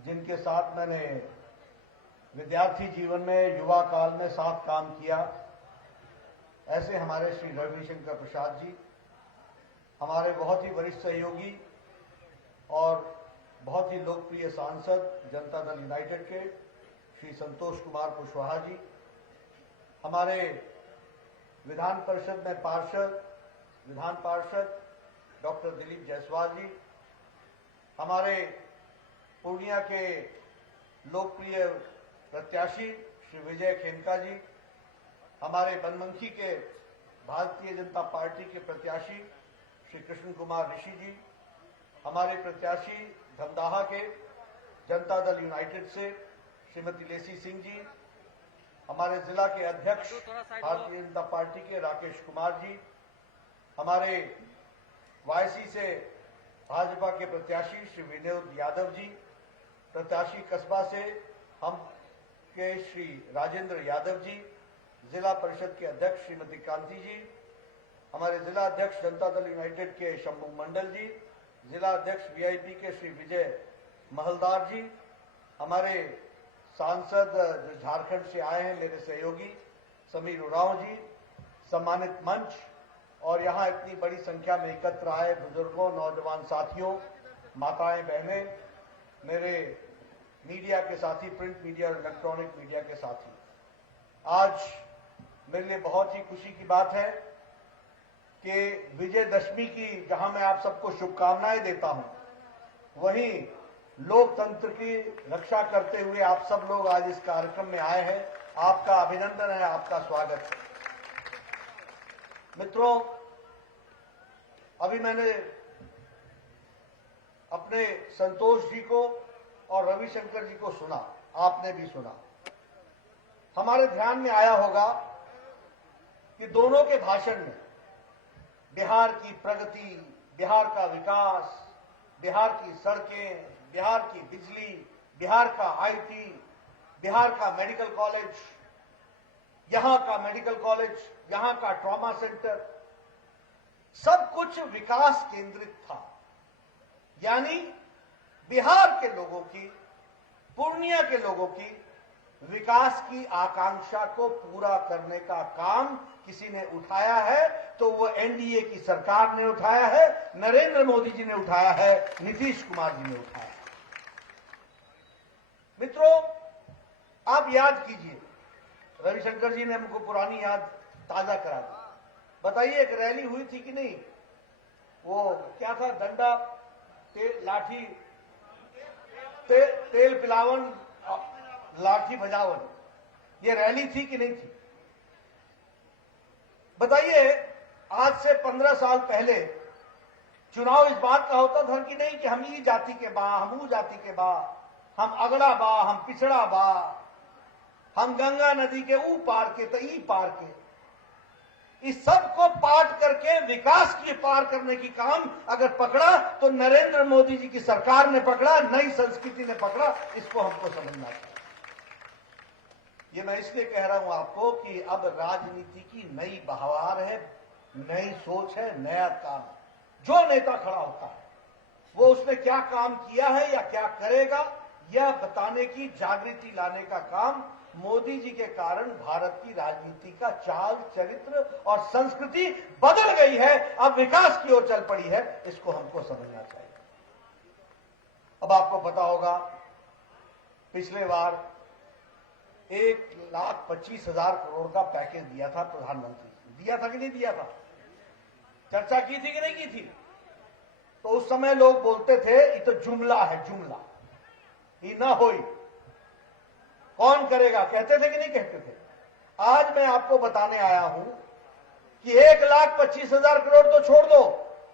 जिनके साथ मैंने विद्यार्थी जीवन में, युवा काल में साथ काम किया, ऐसे हमारे श्री रविशंकर प्रसाद जी, हमारे बहुत ही वरिष्ठ सहयोगी और बहुत ही लोकप्रिय सांसद जनता दल यूनाइटेड के श्री संतोष कुमार कुशवाहा जी, हमारे विधान परिषद में विधान पार्षद डॉक्टर दिलीप जायसवाल जी, हमारे पूर्णिया के लोकप्रिय प्रत्याशी श्री विजय खेमका जी, हमारे बनमनखी के भारतीय जनता पार्टी के प्रत्याशी श्री कृष्ण कुमार ऋषि जी, हमारे प्रत्याशी धमदाहा के जनता दल यूनाइटेड से श्रीमती लेसी सिंह जी, हमारे जिला के अध्यक्ष भारतीय जनता पार्टी के राकेश कुमार जी, हमारे वायसी से भाजपा के प्रत्याशी श्री विनोद यादव जी, प्रत्याशी कस्बा से हम के श्री राजेंद्र यादव जी, जिला परिषद के अध्यक्ष श्रीमती कांति जी, हमारे जिला अध्यक्ष जनता दल यूनाइटेड के शंभू मंडल जी, जिला अध्यक्ष वीआईपी के श्री विजय महलदार जी, हमारे सांसद जो झारखंड से आए हैं मेरे सहयोगी समीर उरांव जी, सम्मानित मंच और यहाँ इतनी बड़ी संख्या में एकत्र आए बुजुर्गों, नौजवान साथियों, माताएं, बहनें, मेरे मीडिया के साथी, प्रिंट मीडिया और इलेक्ट्रॉनिक मीडिया के साथी, आज मेरे लिए बहुत ही खुशी की बात है कि विजयदशमी की जहां मैं आप सबको शुभकामनाएं देता हूं, वहीं लोकतंत्र की रक्षा करते हुए आप सब लोग आज इस कार्यक्रम में आए हैं। आपका अभिनंदन है, आपका स्वागत है। मित्रों, अभी मैंने अपने संतोष जी को और रविशंकर जी को सुना, आपने भी सुना। हमारे ध्यान में आया होगा कि दोनों के भाषण में बिहार की प्रगति, बिहार का विकास, बिहार की सड़कें, बिहार की बिजली, बिहार का आईटी, बिहार का मेडिकल कॉलेज, यहां का मेडिकल कॉलेज, यहां का ट्रॉमा सेंटर, सब कुछ विकास केंद्रित था। यानी बिहार के लोगों की, पूर्णिया के लोगों की विकास की आकांक्षा को पूरा करने का काम किसी ने उठाया है तो वो एनडीए की सरकार ने उठाया है, नरेंद्र मोदी जी ने उठाया है, नीतीश कुमार जी ने उठाया है। मित्रों, आप याद कीजिए, रविशंकर जी ने हमको पुरानी याद ताजा करा दी। बताइए, एक रैली हुई थी कि नहीं? वो क्या था, डंडा लाठी तेल पिलावन लाठी बजावन, ये रैली थी कि नहीं थी? बताइए, आज से 15 साल पहले चुनाव इस बात का होता था कि नहीं कि हम ई जाति के बा, हम ऊ जाति के बा, हम अगड़ा बा, हम पिछड़ा बा, हम गंगा नदी के ऊ पार के तो ई पार के। इस सब को पाट करके विकास की पार करने की काम अगर पकड़ा तो नरेंद्र मोदी जी की सरकार ने पकड़ा, नई संस्कृति ने पकड़ा। इसको हमको समझना चाहिए। ये मैं इसलिए कह रहा हूं आपको कि अब राजनीति की नई बहार है, नई सोच है, नया काम है। जो नेता खड़ा होता है वो उसने क्या काम किया है या क्या करेगा, यह बताने की, जागृति लाने का काम मोदी जी के कारण भारत की राजनीति का चाल, चरित्र और संस्कृति बदल गई है, अब विकास की ओर चल पड़ी है। इसको हमको समझना चाहिए। अब आपको पता होगा, पिछले बार 1,25,000 करोड़ का पैकेज दिया था प्रधानमंत्री। दिया था कि नहीं दिया था? चर्चा की थी कि नहीं की थी? तो उस समय लोग बोलते थे ये तो जुमला है, जुमला, ये ना होई, कौन करेगा, कहते थे कि नहीं कहते थे? आज मैं आपको बताने आया हूं कि 1,25,000 करोड़ तो छोड़ दो,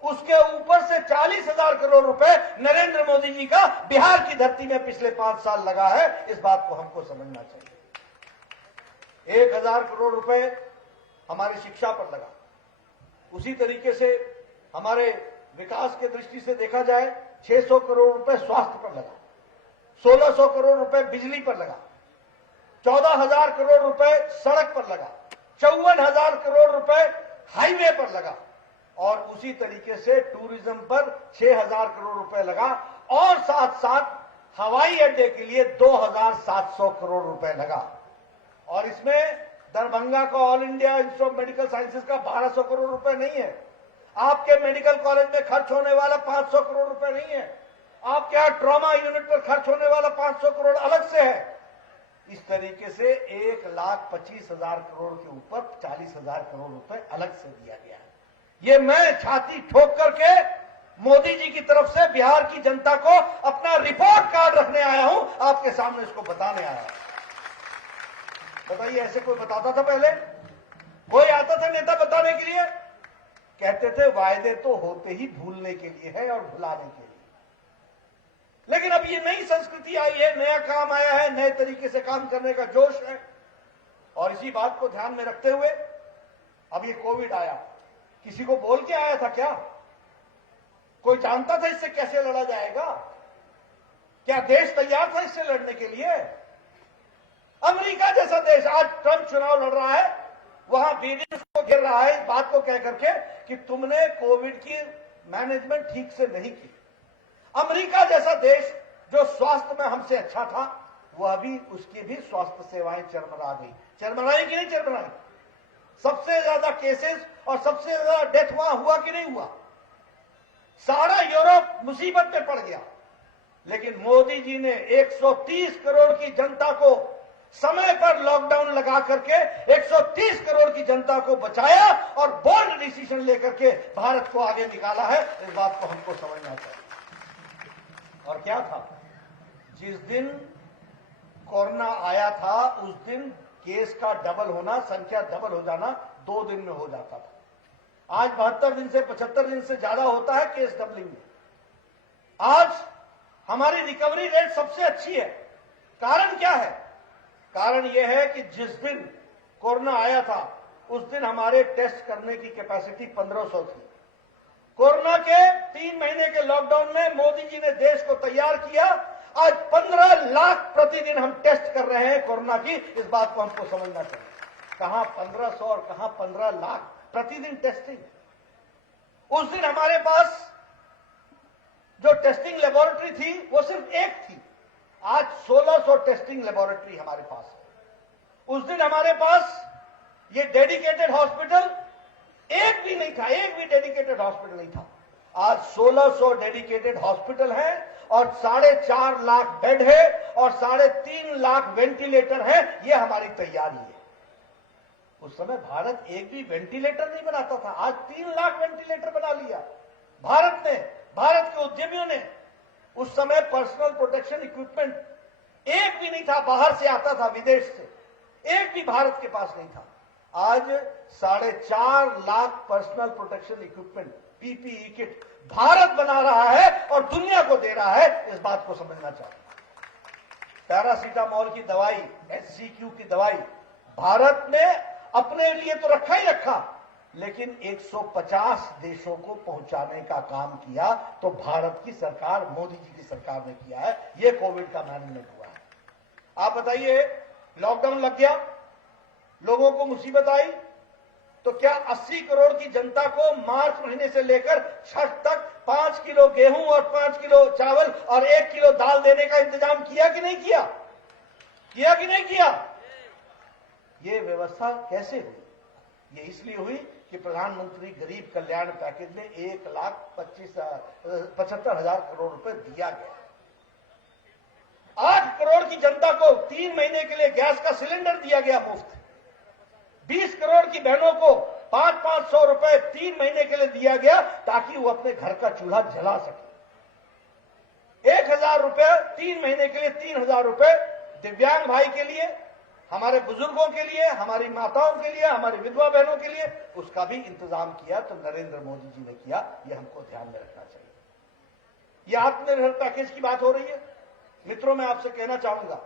उसके ऊपर से 40,000 करोड़ रुपए नरेंद्र मोदी जी का बिहार की धरती में पिछले 5 साल लगा है। इस बात को हमको समझना चाहिए। 1,000 करोड़ रुपए हमारी शिक्षा पर लगा, उसी तरीके से हमारे विकास के दृष्टि से देखा जाए 600 करोड़ रुपए स्वास्थ्य पर लगा, 1600 करोड़ रुपए बिजली पर लगा, 14,000 करोड़ रुपए सड़क पर लगा, 54,000 करोड़ रुपए हाईवे पर लगा और उसी तरीके से टूरिज्म पर 6,000 करोड़ रुपए लगा और साथ साथ हवाई अड्डे के लिए 2,700 करोड़ रुपए लगा और इसमें दरभंगा का all India institute of medical sciences का 1200 करोड़ रुपए नहीं है। आपके मेडिकल कॉलेज में खर्च होने वाला 500 करोड़ रुपए नहीं है। आपके यहां ट्रॉमा यूनिट पर खर्च होने वाला 500 करोड़ अलग से है। इस तरीके से 1,25,000 करोड़ के ऊपर 40,000 करोड़ रुपए अलग से दिया गया है। ये मैं छाती ठोक करके मोदी जी की तरफ से बिहार की जनता को अपना रिपोर्ट कार्ड रखने आया हूं, आपके सामने इसको बताने आया हूं। बताइए, ऐसे कोई बताता था पहले? कोई आता था नेता बताने के लिए? कहते थे वायदे तो होते ही भूलने के लिए है और भुलाने के लिए। लेकिन अब ये नई संस्कृति आई है, नया काम आया है, नए तरीके से काम करने का जोश है। और इसी बात को ध्यान में रखते हुए अब ये कोविड आया, किसी को बोल के आया था क्या? कोई जानता था इससे कैसे लड़ा जाएगा? क्या देश तैयार था इससे लड़ने के लिए? अमेरिका जैसा देश आज ट्रंप चुनाव लड़ रहा है, वहां बीजेपी को घेर रहा है इस बात को कहकर के कि तुमने कोविड की मैनेजमेंट ठीक से नहीं की। अमेरिका जैसा देश जो स्वास्थ्य में हमसे अच्छा था, वह भी उसकी भी स्वास्थ्य सेवाएं चरमरा गई। चरमराई कि नहीं चरमराई? सबसे ज्यादा केसेस और सबसे ज्यादा डेथ वहां हुआ कि नहीं हुआ? सारा यूरोप मुसीबत में पड़ गया। लेकिन मोदी जी ने 130 करोड़ की जनता को समय पर लॉकडाउन लगा करके 130 करोड़ की जनता को बचाया और बोल्ड डिसीजन लेकर के भारत को आगे निकाला है। इस बात को हमको समझना चाहिए। और क्या था, जिस दिन कोरोना आया था उस दिन केस का डबल होना, संख्या डबल हो जाना 2 दिन में हो जाता था। आज 72 दिन से 75 दिन से ज्यादा होता है केस डबलिंग में। आज हमारी रिकवरी रेट सबसे अच्छी है। कारण क्या है? कारण यह है कि जिस दिन कोरोना आया था उस दिन हमारे टेस्ट करने की कैपेसिटी 1500 थी। कोरोना के 3 महीने के लॉकडाउन में मोदी जी ने देश को तैयार किया। आज 15 लाख प्रतिदिन हम टेस्ट कर रहे हैं कोरोना की। इस बात को हमको समझना चाहिए। कहां 1500 और कहां 15 लाख प्रतिदिन टेस्टिंग। उस दिन हमारे पास जो टेस्टिंग लेबोरेटरी थी वो सिर्फ एक थी। आज 1600 टेस्टिंग लेबोरेटरी हमारे पास है। उस दिन हमारे पास ये डेडिकेटेड हॉस्पिटल एक भी नहीं था, एक भी डेडिकेटेड हॉस्पिटल नहीं था। आज 1600 डेडिकेटेड हॉस्पिटल है और 4.5 लाख बेड है और 3.5 लाख वेंटिलेटर है। ये हमारी तैयारी है। उस समय भारत एक भी वेंटिलेटर नहीं बनाता था, आज 3 लाख वेंटिलेटर बना लिया भारत ने, भारत के उद्यमियों ने। उस समय पर्सनल प्रोटेक्शन इक्विपमेंट एक भी नहीं था, बाहर से आता था, विदेश से, एक भी भारत के पास नहीं था। आज 4.5 lakh personal protection equipment PPE kit Bharat बना रहा है और दुनिया को दे रहा है। इस बात को समझना चाहिए। पैरासीटामोल की दवाई, HCQ की दवाई भारत ने अपने लिए तो रखा ही रखा, लेकिन 150 देशों को पहुंचाने का काम किया तो भारत की सरकार, मोदी जी की सरकार ने किया है। यह कोविड का मैनेजमेंट हुआ है। आप बताइए, लॉकडाउन लग गया, लोगों को मुसीबत आई, तो क्या 80 करोड़ की जनता को मार्च महीने से लेकर छठ तक 5 किलो गेहूं और 5 किलो चावल और 1 किलो दाल देने का इंतजाम किया कि नहीं किया? किया कि नहीं किया? ये व्यवस्था कैसे हुई? ये इसलिए हुई कि प्रधानमंत्री गरीब कल्याण पैकेज में 1,75,000 करोड़ रुपए दिया गया। 8 करोड़ की जनता को 3 महीने के लिए गैस का सिलेंडर दिया गया मुफ्त। 20 करोड़ की बहनों को 500-500 रुपए 3 महीने के लिए दिया गया ताकि वो अपने घर का चूल्हा जला सके। 1,000 रुपए 3 महीने के लिए, 3,000 रुपए दिव्यांग भाई के लिए, हमारे बुजुर्गों के लिए, हमारी माताओं के लिए, हमारी विधवा बहनों के लिए, उसका भी इंतजाम किया तो नरेंद्र मोदी जी ने किया। यह हमको ध्यान में रखना चाहिए। यह आत्मनिर्भर पैकेज की बात हो रही है। मित्रों, मैं आपसे कहना चाहूंगा,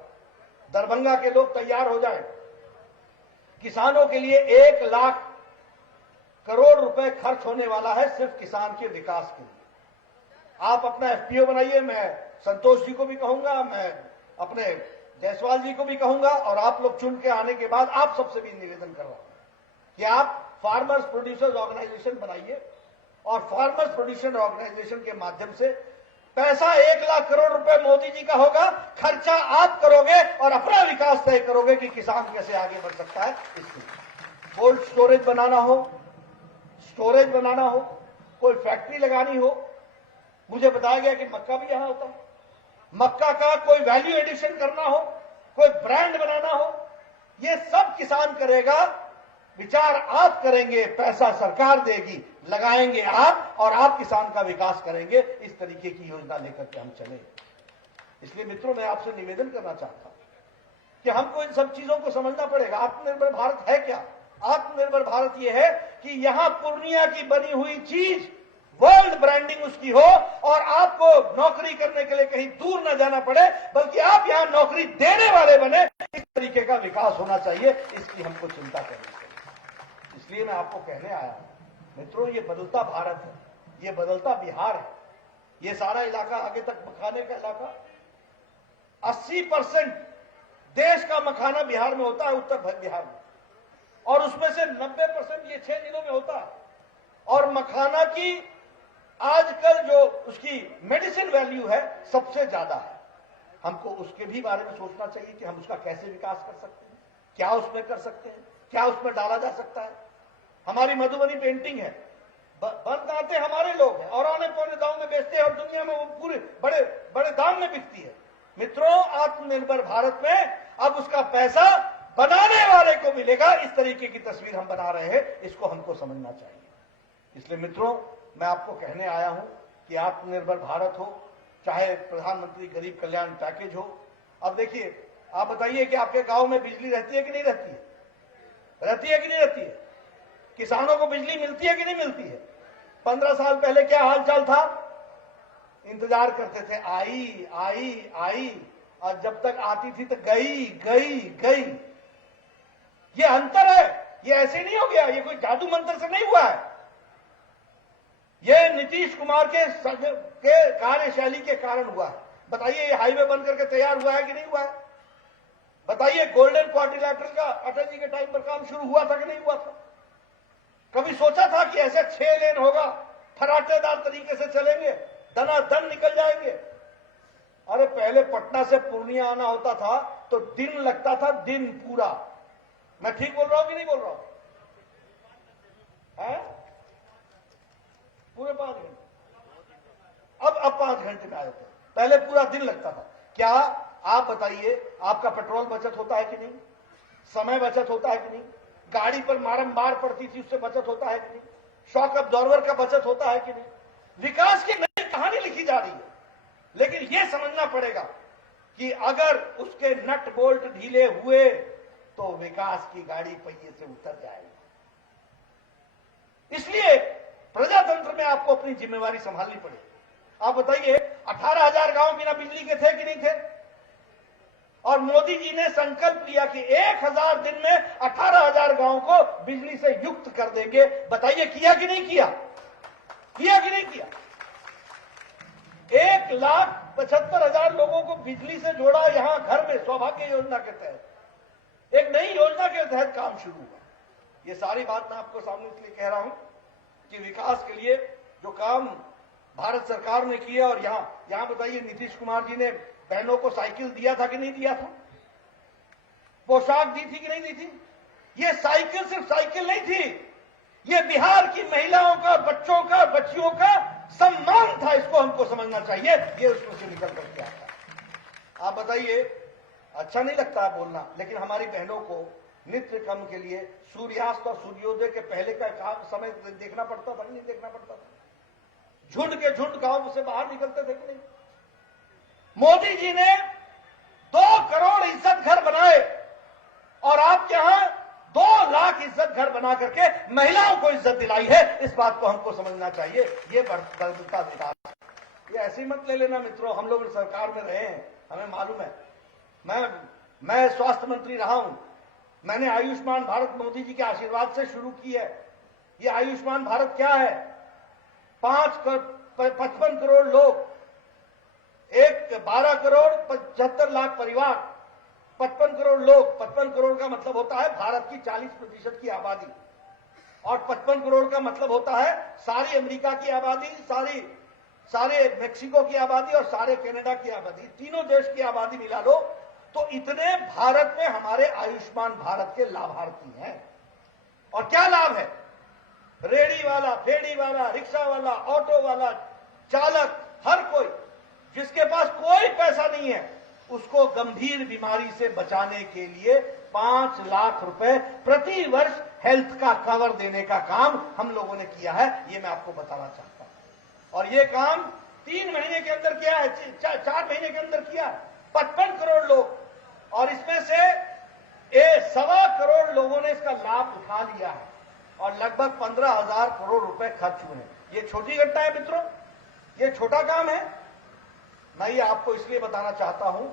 दरभंगा के लोग तैयार हो जाएं। किसानों के लिए 1 लाख करोड़ रुपए खर्च होने वाला है सिर्फ किसान के विकास के लिए। आप अपना FPO बनाइए। मैं संतोष जी को भी कहूंगा, मैं अपने जायसवाल जी को भी कहूंगा और आप लोग चुन के आने के बाद आप सबसे भी निवेदन कर रहा हूं कि आप फार्मर्स प्रोड्यूसर्स ऑर्गेनाइजेशन बनाइए और फार्मर्स प्रोड्यूसर ऑर्गेनाइजेशन के माध्यम से पैसा 1 लाख करोड़ रुपए मोदी जी का होगा, खर्चा आप करोगे और अपना विकास तय करोगे कि किसान कैसे आगे बढ़ सकता है। इसलिए कोल्ड स्टोरेज बनाना हो, कोई फैक्ट्री लगानी हो, मुझे बताया गया कि मक्का भी यहां होता है, मक्का का कोई वैल्यू एडिशन करना हो, कोई ब्रांड बनाना हो, ये सब किसान करेगा। विचार आप करेंगे, पैसा सरकार देगी, लगाएंगे आप, और आप किसान का विकास करेंगे। इस तरीके की योजना लेकर के हम चले। इसलिए मित्रों, मैं आपसे निवेदन करना चाहता हूं कि हमको इन सब चीजों को समझना पड़ेगा। आत्मनिर्भर भारत है क्या? आत्मनिर्भर भारत यह है कि यहां पूर्णिया की बनी हुई चीज वर्ल्ड ब्रांडिंग उसकी हो, और आपको नौकरी करने के लिए कहीं दूर न जाना पड़े, बल्कि आप यहां नौकरी देने वाले बने। इस तरीके का विकास होना चाहिए, इसकी हमको चिंता करनी चाहिए। इसलिए मैं आपको कहने आया हूं मित्रों, ये बदलता भारत है, ये बदलता बिहार है। ये सारा इलाका आगे तक मखाने का इलाका, 80% देश का मखाना बिहार में होता है, उत्तर बिहार में, और उसमें से 90% ये 6 जिलों में होता है। और मखाना की आजकल जो उसकी मेडिसिन वैल्यू है सबसे ज्यादा है। हमको उसके भी बारे में सोचना चाहिए कि हम उसका कैसे विकास कर सकते हैं, क्या उसमें कर सकते हैं, क्या उसमें डाला जा सकता है। हमारी मधुबनी पेंटिंग है, बनते हमारे लोग हैं, और आने पौने दाम में बेचते हैं, और दुनिया में वो पूरे बड़े बड़े दाम में बिकती है। मित्रों, आत्मनिर्भर भारत में अब उसका पैसा बनाने वाले को मिलेगा। इस तरीके की तस्वीर हम बना रहे हैं, इसको हमको समझना चाहिए। इसलिए मित्रों, मैं आपको कहने आया हूं कि आत्मनिर्भर भारत हो, चाहे प्रधानमंत्री गरीब कल्याण पैकेज हो। अब देखिए, आप बताइए कि आपके गांव में बिजली रहती है कि नहीं रहती है? रहती है कि नहीं रहती है? किसानों को बिजली मिलती है कि नहीं मिलती है? 15 साल पहले क्या हालचाल था? इंतजार करते थे, आई आई आई, और जब तक आती थी तो गई गई गई। ये अंतर है, ये ऐसे नहीं हो गया, ये कोई जादू मंत्र से नहीं हुआ है। ये नीतीश कुमार के कार्यशैली के कारण हुआ है। बताइए, ये हाईवे बन करके तैयार हुआ है कि नहीं हुआ है? बताइए, गोल्डन क्वाड्रिलेटरल का अटल जी के टाइम पर काम शुरू हुआ था कि नहीं हुआ था? कभी सोचा था कि ऐसे 6 लेन होगा, फराटेदार तरीके से चलेंगे, दनादन निकल जाएंगे? अरे पहले पटना से पूर्णिया आना होता था तो दिन लगता था, दिन पूरा। मैं ठीक बोल रहा हूं कि नहीं बोल रहा हूं? पूरे 5 घंटे, अब 5 घंटे में आ जाते। पहले पूरा दिन लगता था। क्या आप बताइए, आपका पेट्रोल बचत होता है कि नहीं? समय बचत होता है कि नहीं? गाड़ी पर मारंबार पड़ती थी, उससे बचत होता है कि नहीं? शॉक अब्जॉर्वर का बचत होता है कि नहीं? विकास की नई कहानी लिखी जा रही है, लेकिन यह समझना पड़ेगा कि अगर उसके नट बोल्ट ढीले हुए तो विकास की गाड़ी पहिए से उतर जाएगी। इसलिए प्रजातंत्र में आपको अपनी जिम्मेवारी संभालनी पड़ेगी। आप बताइए, 18,000 गांव बिना बिजली के थे कि नहीं थे? और मोदी जी ने संकल्प लिया कि 1,000 दिन में 18,000 गांव को बिजली से युक्त कर देंगे। बताइए, किया कि नहीं किया? किया कि नहीं किया? 1,75,000 लोगों को बिजली से जोड़ा यहां घर में, सौभाग्य योजना के तहत। एक नई योजना के तहत काम शुरू हुआ। ये सारी बात मैं आपको सामने इसलिए कह रहा हूं कि विकास के लिए जो काम भारत सरकार ने किया, और यहां बताइए, नीतीश कुमार जी ने बहनों को साइकिल दिया था कि नहीं दिया था? पोशाक दी थी कि नहीं दी थी? ये साइकिल सिर्फ साइकिल नहीं थी, ये बिहार की महिलाओं का, बच्चों का, बच्चियों का सम्मान था। इसको हमको समझना चाहिए। ये उसमें से निकल करके आता है। आप बताइए, अच्छा नहीं लगता है बोलना, लेकिन हमारी बहनों को नित्य कर्म के लिए सूर्यास्त और सूर्योदय के पहले का समय देखना पड़ता था कि नहीं देखना पड़ता था? झुंड के झुंड गांव से बाहर निकलते थे कि नहीं? मोदी जी ने 2 करोड़ इज्जत घर बनाए, और आपके यहां 2 लाख इज्जत घर बना करके महिलाओं को इज्जत दिलाई है। इस बात को हमको समझना चाहिए। ये बढ़ता विकास, ये ऐसे मत ले लेना मित्रों। हम लोग सरकार में रहे हैं, हमें मालूम है। मैं स्वास्थ्य मंत्री रहा हूं। मैंने आयुष्मान भारत मोदी जी के आशीर्वाद से शुरू की है। ये आयुष्मान भारत क्या है? 55 करोड़ लोग, 12 करोड़ 75 लाख परिवार, 55 करोड़ लोग। 55 करोड़ का मतलब होता है भारत की 40% की आबादी, और 55 करोड़ का मतलब होता है सारी अमेरिका की आबादी, सारे मेक्सिको की आबादी और सारे कनाडा की आबादी, तीनों देश की आबादी मिला लो तो इतने भारत में हमारे आयुष्मान भारत के लाभार्थी हैं। और क्या लाभ है? रेडी वाला, फेडी वाला, रिक्शा वाला, ऑटो वाला, चालक, हर कोई जिसके पास कोई पैसा नहीं है उसको गंभीर बीमारी से बचाने के लिए 5 लाख रुपए प्रति वर्ष हेल्थ का कवर देने का काम हम लोगों ने किया है। ये मैं आपको बताना चाहता हूं। और ये काम 3 महीने के अंदर किया है, 4 महीने के अंदर किया है। 55 करोड़ लोग, और इसमें से 1.25 करोड़ लोगों ने इसका लाभ उठा लिया है और लगभग 15,000 करोड़ रुपए खर्च हुए हैं। ये छोटी घटना है मित्रों, ये छोटा काम है। मैं ये आपको इसलिए बताना चाहता हूं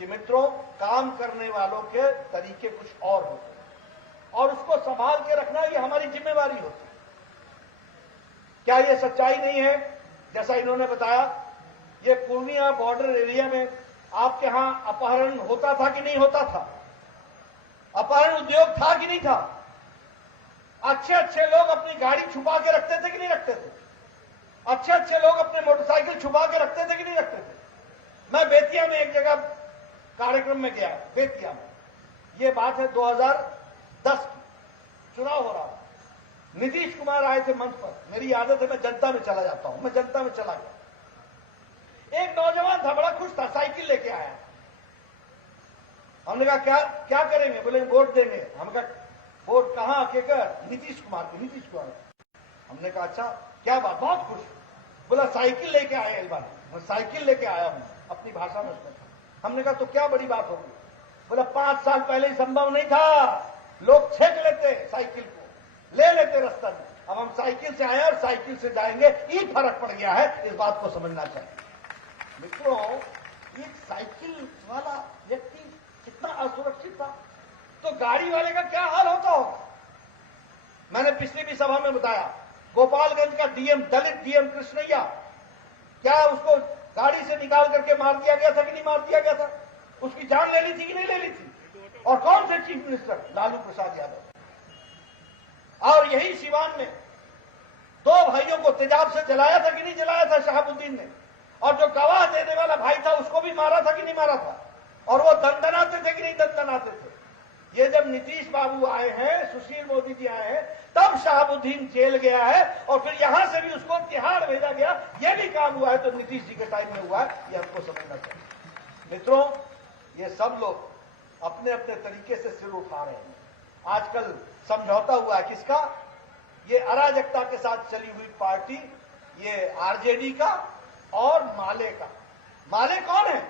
कि मित्रों, काम करने वालों के तरीके कुछ और होते हैं और उसको संभाल के रखना ये हमारी जिम्मेवारी होती है। क्या ये सच्चाई नहीं है? जैसा इन्होंने बताया, ये पूर्णिया बॉर्डर एरिया में आपके यहां अपहरण होता था कि नहीं होता था? अपहरण उद्योग था कि नहीं था? अच्छे अच्छे लोग अपनी गाड़ी छुपा के रखते थे कि नहीं रखते थे? अच्छे अच्छे लोग अपने मोटरसाइकिल छुपा के रखते थे कि नहीं रखते थे? मैं बेतिया में एक जगह कार्यक्रम में गया, बेतिया में, ये बात है 2010 की, चुनाव हो रहा था। नीतीश कुमार आए थे मंच पर। मेरी आदत है मैं जनता में चला जाता हूं, मैं जनता में चला गया। एक नौजवान था, बड़ा खुश था, साइकिल लेके आया। हमने कहा क्या क्या करेंगे? बोले वोट देंगे। हमने कहा वोट कहां केकर? नीतीश कुमार को। नीतीश कुमार। हमने कहा अच्छा क्या बात? बहुत खुश। बोला साइकिल लेके आए इस बार। मैं साइकिल लेके आया हूं, अपनी भाषा में उसने कहा। हमने कहा तो क्या बड़ी बात होगी? बोला 5 साल पहले संभव नहीं था, लोग छेक लेते साइकिल को, ले लेते रास्ता में। अब हम साइकिल से आए और साइकिल से जाएंगे, ये फर्क पड़ गया है। इस बात को समझना चाहिए मित्रों। एक साइकिल वाला व्यक्ति कितना असुरक्षित था, तो गाड़ी वाले का क्या हाल होता होगा? मैंने पिछली भी सभा में बताया, गोपालगंज का डीएम, दलित डीएम कृष्णैया, क्या उसको गाड़ी से निकाल करके मार दिया गया था कि नहीं मार दिया गया था? उसकी जान ले ली थी कि नहीं ले ली थी? और कौन से चीफ मिनिस्टर? लालू प्रसाद यादव। और यही सिवान में 2 भाइयों को तेजाब से जलाया था कि नहीं जलाया था शहाबुद्दीन ने? और जो गवाह देने वाला भाई था उसको भी मारा था कि नहीं मारा था? और वो दंदनाते थे कि नहीं दंदनाते थे? ये जब नीतीश बाबू आए हैं, सुशील मोदी जी आए हैं, तब शहाबुद्दीन जेल गया है और फिर यहां से भी उसको तिहाड़ भेजा गया। ये भी काम हुआ है तो नीतीश जी के टाइम में हुआ है, ये हमको समझना चाहिए मित्रों। ये सब लोग अपने अपने तरीके से सिर उठा रहे हैं। आजकल समझौता हुआ है किसका? ये अराजकता के साथ चली हुई पार्टी, ये आरजेडी का और माले का। माले कौन है?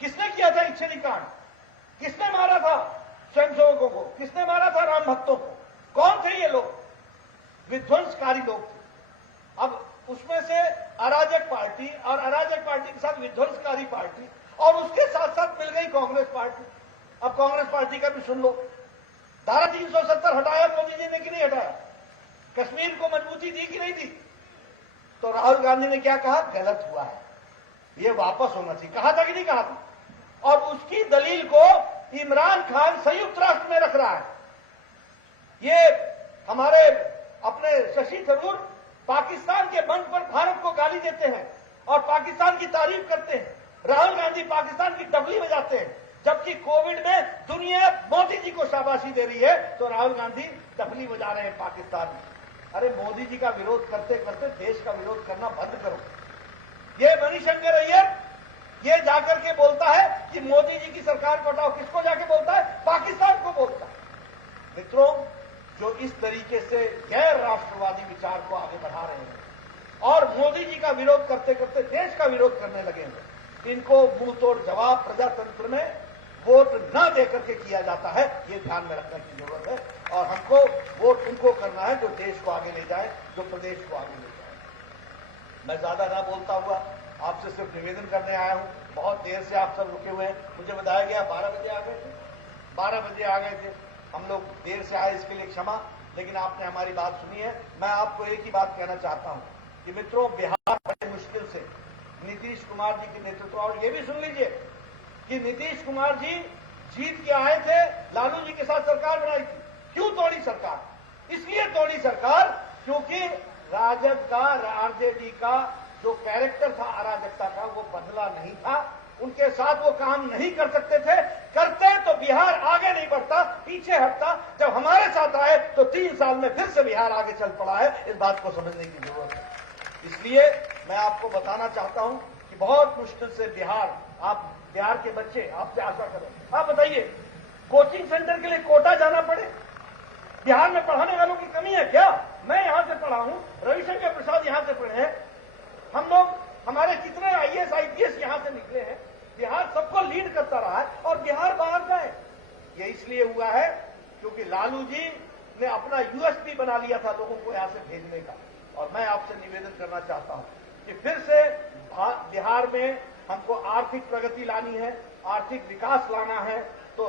किसने किया था इच्छेदी कांड? किसने मारा था स्वयंसेवकों को? किसने मारा था राम भक्तों को? कौन थे ये लोग? विध्वंसकारी लोग थे। अब उसमें से अराजक पार्टी और अराजक पार्टी के साथ विध्वंसकारी पार्टी और उसके साथ साथ मिल गई कांग्रेस पार्टी। अब कांग्रेस पार्टी का भी सुन लो। धारा 370 हटाया मोदी जी ने कि नहीं हटाया? कश्मीर को मजबूती दी कि नहीं दी? तो राहुल गांधी ने क्या कहा? गलत हुआ है, ये वापस होना चाहिए। कहा था कि नहीं कहा था? और उसकी दलील को इमरान खान संयुक्त राष्ट्र में रख रहा है। ये हमारे अपने शशि थरूर पाकिस्तान के मंच पर भारत को गाली देते हैं और पाकिस्तान की तारीफ करते हैं। राहुल गांधी पाकिस्तान की डबली बजाते हैं, जबकि कोविड में दुनिया मोदी जी को शाबाशी दे रही है तो राहुल गांधी डबली बजा रहे हैं पाकिस्तान में। अरे मोदी जी का विरोध करते करते देश का विरोध करना बंद करो। ये मणिशंकर अय्यर ये जाकर के बोलता है कि मोदी जी की सरकार को हटाओ। किसको जाके बोलता है? पाकिस्तान को बोलता है। मित्रों, जो इस तरीके से गैर राष्ट्रवादी विचार को आगे बढ़ा रहे हैं और मोदी जी का विरोध करते करते देश का विरोध करने लगे हैं, इनको मुंह तोड़ जवाब प्रजातंत्र में वोट न देकर के किया जाता है। ये ध्यान में रखने की जरूरत है और हमको वोट उनको करना है जो देश को आगे ले जाए, जो प्रदेश को आगे ले जाए। मैं ज्यादा ना बोलता हुआ आपसे सिर्फ निवेदन करने आया हूं। बहुत देर से आप सब रुके हुए हैं। मुझे बताया गया 12 बजे आ गए थे। 12 बजे आ गए थे। हम लोग देर से आए, इसके लिए क्षमा, लेकिन आपने हमारी बात सुनी है। मैं आपको एक ही बात कहना चाहता हूं कि मित्रों, बिहार बड़े मुश्किल से नीतीश कुमार जी के नेतृत्व, और ये भी सुन लीजिए कि नीतीश कुमार जी जीत के आए थे, लालू जी के साथ सरकार बनाई थी। क्यों तोड़ी सरकार? इसलिए तोड़ी सरकार क्योंकि राजद का, आरजेडी का जो कैरेक्टर था अराजकता का वो बदला नहीं था। उनके साथ वो काम नहीं कर सकते थे, करते तो बिहार आगे नहीं बढ़ता, पीछे हटता। जब हमारे साथ आए तो 3 साल में फिर से बिहार आगे चल पड़ा है। इस बात को समझने की जरूरत है। इसलिए मैं आपको बताना चाहता हूं कि बहुत मुश्किल से बिहार के बच्चे आपसे आशा करें। आप बताइए, कोचिंग सेंटर के लिए कोटा जाना पड़े? बिहार में पढ़ाने वालों की कमी है क्या? मैं यहां से पढ़ा हूं, रविशंकर प्रसाद यहां से पढ़े हैं, हम लोग, हमारे कितने आईएएस आईपीएस यहां से निकले हैं। बिहार सबको लीड करता रहा है और बिहार बाहर का है। ये इसलिए हुआ है क्योंकि लालू जी ने अपना यूएसपी बना लिया था लोगों को यहां से भेजने का। और मैं आपसे निवेदन करना चाहता हूं कि फिर से बिहार में हमको आर्थिक प्रगति लानी है, आर्थिक विकास लाना है, तो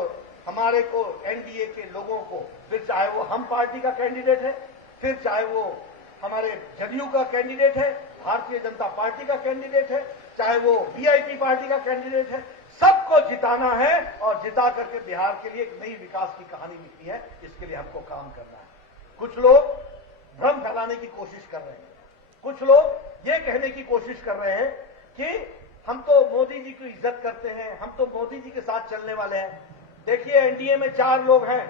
हमारे को एनडीए के लोगों को, फिर चाहे वो हम पार्टी का कैंडिडेट है, फिर चाहे वो हमारे जदयू का कैंडिडेट है, भारतीय जनता पार्टी का कैंडिडेट है, चाहे वो वीआईपी पार्टी का कैंडिडेट है, सबको जिताना है और जिता करके बिहार के लिए एक नई विकास की कहानी लिखनी है। इसके लिए हमको काम करना है। कुछ लोग भ्रम फैलाने की कोशिश कर रहे हैं, कुछ लोग ये कहने की कोशिश कर रहे हैं कि हम तो मोदी जी की इज्जत करते हैं, हम तो मोदी जी के साथ चलने वाले हैं। देखिए, एनडीए में 4 लोग हैं,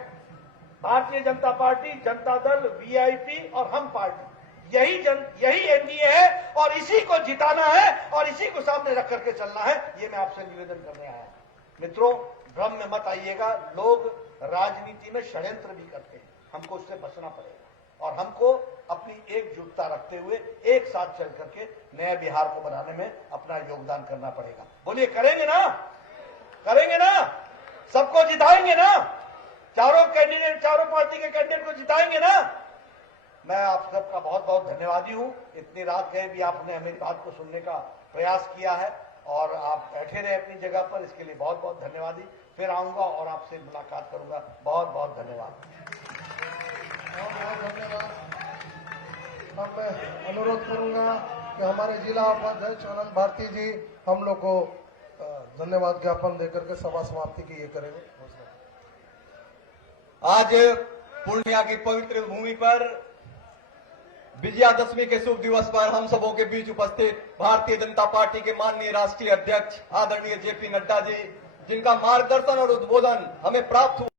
भारतीय जनता पार्टी, जनता दल, वीआईपी और हम पार्टी। यही एनडीए है और इसी को जिताना है और इसी को सामने रख करके चलना है। ये मैं आपसे निवेदन करने आया हूं। मित्रों, भ्रम में मत आइएगा। लोग राजनीति में षड्यंत्र भी करते हैं, हमको उससे बचना पड़ेगा और हमको अपनी एकजुटता रखते हुए एक साथ चल करके नए बिहार को बनाने में अपना योगदान करना पड़ेगा। बोलिए, करेंगे ना? करेंगे ना? सबको जिताएंगे ना? चारों पार्टी के कैंडिडेट को जिताएंगे ना? मैं आप सबका बहुत बहुत धन्यवादी हूं। इतनी रात गए भी आपने मेरी बात को सुनने का प्रयास किया है और आप बैठे रहे अपनी जगह पर, इसके लिए बहुत बहुत धन्यवादी। फिर आऊंगा और आपसे मुलाकात करूंगा। बहुत बहुत धन्यवाद। अब मैं अनुरोध करूंगा कि हमारे जिला उपाध्यक्ष आनंद भारती जी हम लोग को धन्यवाद ज्ञापन देकर के सभा समाप्ति की ये करेंगे। आज पूर्णिया की पवित्र भूमि पर विजयादशमी के शुभ दिवस पर हम सबों के बीच उपस्थित भारतीय जनता पार्टी के माननीय राष्ट्रीय अध्यक्ष आदरणीय जेपी नड्डा जी, जिनका मार्गदर्शन और उद्बोधन हमें प्राप्त हुआ।